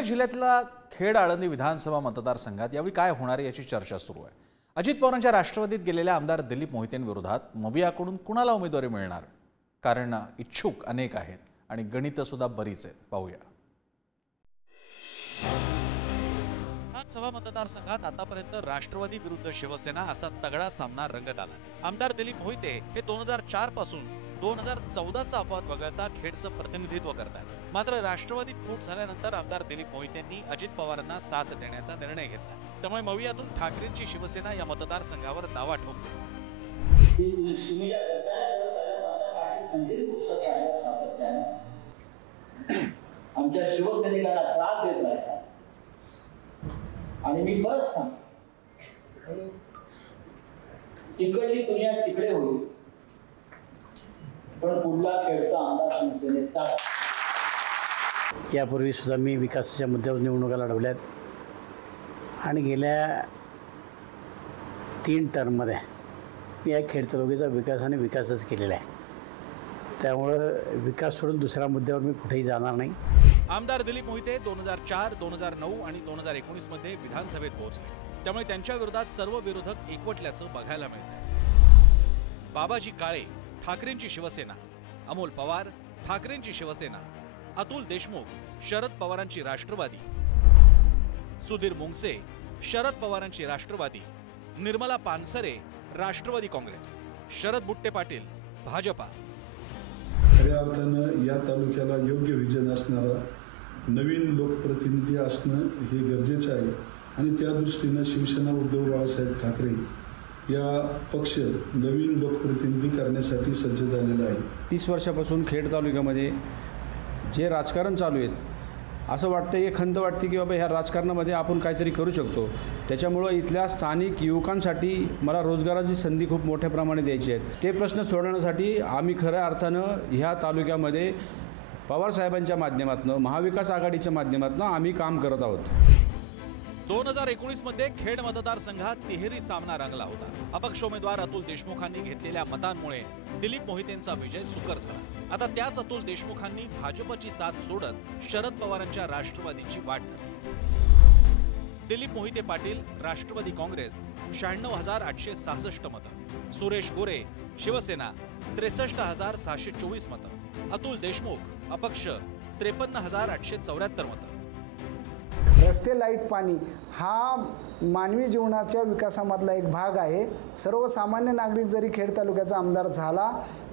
नांदेड जिल्ह्यातला खेड आळंदी विधानसभा मतदारसंघात यावेळी काय होणार आहे याची चर्चा सुरू आहे। अजित पवारांच्या राष्ट्रवादीत गेलेल्या आमदार दिलीप मोहितेंविरोधात मवियाकडून कुणाला उमेदवारी मिळणार? कारण इच्छुक अनेक आहेत आणि गणितं सुद्धा बरीच आहेत। पाहूया। विधानसभा मतदारसंघात आतापर्यंत राष्ट्रवादी विरुद्ध शिवसेना असा तगडा सामना रंगत आला। आमदार दिलीप मोहिते हे 2004 पासून 2014चा अपवाद वगळता खेडचं प्रतिनिधित्व करतात। मात्र राष्ट्रवादीत फूट झाल्यानंतर आमदार दिलीप मोहितेंनी अजित पवारांना साथ देण्याचा निर्णय घेतला। त्यामुळे मवियातून ठाकरेंची शिवसेना या मतदारसंघावर दावा ठोकते। आमच्या शिवसैनिकांना त्रास देत राहिला आणि मी परत सांगतो, इकडली दुनिया तिकडे होईल, पण पुढला खेळचा आमदार शिवसेनेचा। यापूर्वी सुद्धा मी विकासाच्या मुद्द्यावर निवडणुका लढवल्यात आणि गेल्या 3 टर्ममध्ये मी या खेड तालुक्याचा विकास आणि विकासच केलेला आहे। त्यामुळे विकास सोडून दुसऱ्या मुद्द्यावर मी कुठेही जाणार नाही। आमदार दिलीप मोहिते 2004, 2009 आणि 2019 मध्ये विधानसभेत पोहोचले। त्यामुळे त्यांच्या विरोधात सर्व विरोधक एकवटल्याचं बघायला मिळतंय। बाबाजी काळे ठाकरेंची शिवसेना, अमोल पवार ठाकरेंची शिवसेना, अतुल देशमुख शरद पवारांची राष्ट्रवादी, सुधीर मुंगसे शरद पवारांची राष्ट्रवादी, निर्मला पानसरे राष्ट्रवादी काँग्रेस, शरद बुट्टे पाटील भाजपा। खऱ्या अर्थानं या तालुक्याला योग्य विजन असणारा नवीन लोकप्रतिनिधी असणं हे गरजेचं आहे आणि त्या दृष्टीनं शिवसेना उद्धव बाळासाहेब ठाकरे या पक्ष नवीन लोकप्रतिनिधी करण्यासाठी सज्ज झालेला आहे। 30 वर्षापासून खेड तालुक्यामध्ये जे राजकारण चालू आहे, असं वाटतं, एक खंत वाटते की बाबा ह्या राजकारणामध्ये आपण काहीतरी करू शकतो। त्याच्यामुळं इथल्या स्थानिक युवकांसाठी मला रोजगाराची संधी खूप मोठ्या प्रमाणात द्यायची आहे। ते प्रश्न सोडवण्यासाठी आम्ही खऱ्या अर्थानं ह्या तालुक्यामध्ये पवार साहेबांच्या माध्यमातून, महाविकास आघाडीच्या माध्यमातून आम्ही काम करत आहोत। 2019 मध्ये खेड मतदारसंघात तिहेरी सामना रंगला होता। अपक्ष उमेदवार अतुल देशमुखांनी घेतलेल्या मतांमुळे दिलीप मोहितेंचा विजय सुकर झाला। आता त्याच अतुल देशमुखांनी भाजपची साथ सोडत शरद पवारांच्या राष्ट्रवादीची वाट धरली। दिलीप मोहिते पाटील राष्ट्रवादी काँग्रेस 96,866 मतं, सुरेश गोरे शिवसेना 63,624 मतं, अतुल देशमुख अपक्ष 53,874 मतं। रस्ते, लाईट, पाणी हा मानवी जीवनाच्या विकासामधला एक भाग आहे। सर्वसामान्य नागरिक जरी खेड तालुक्याचा आमदार झाला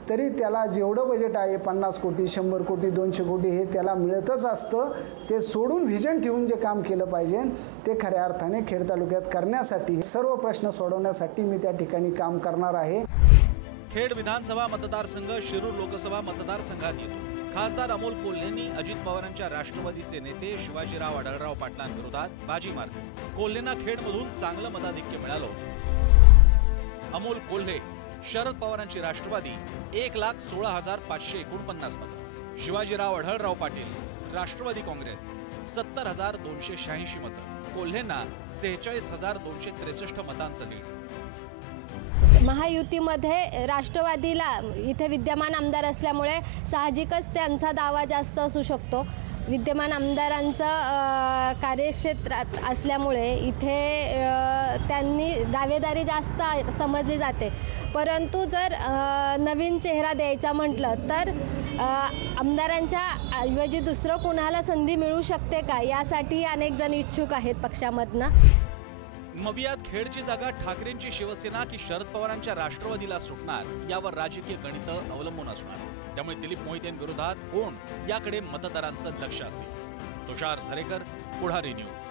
तरी त्याला जेवढं बजेट आहे 50 कोटी, 100 कोटी, 200 कोटी हे त्याला मिळतच असतं। ते सोडून व्हिजन ठेवून जे काम केलं पाहिजे ते खऱ्या अर्थाने खेड तालुक्यात करण्यासाठी, सर्व प्रश्न सोडवण्यासाठी मी त्या ठिकाणी काम करणार आहे। खेड विधानसभा मतदारसंघ शिरूर लोकसभा मतदारसंघात येतो। खासदार अमोल कोल्हेंनी अजित पवारांच्या राष्ट्रवादीचे नेते शिवाजीराव आढळराव पाटलांविरोधात बाजी मारली। कोल्हेंना खेडमधून चांगलं मताधिक्य मिळालं। अमोल कोल्हे शरद पवारांची राष्ट्रवादी 1,16,549 मतं, शिवाजीराव आढळराव पाटील राष्ट्रवादी काँग्रेस 70,286 मतं, कोल्हेंना 46,263 मतांचं लीड। महायुतीमध्ये राष्ट्रवादीला इथे विद्यमान आमदार असल्यामुळे साहजिकच त्यांचा दावा जास्त असू शकतो। विद्यमान आमदारांचं कार्यक्षेत्रात असल्यामुळे इथे त्यांनी दावेदारी जास्त समजली जाते। परंतु जर नवीन चेहरा द्यायचा म्हटलं तर आमदारांच्या ऐवजी दुसरं कुणाला संधी मिळू शकते का, यासाठी अनेक जण इच्छुक आहेत पक्षामधनं। मवियात खेडची जागा ठाकरेंची शिवसेना की शरद पवारांच्या राष्ट्रवादीला सुटणार यावर राजकीय गणितं अवलंबून असणार। त्यामुळे दिलीप मोहितेंविरोधात कोण याकडे मतदारांचं लक्ष असेल। तुषार झरेकर, पुढारी न्यूज।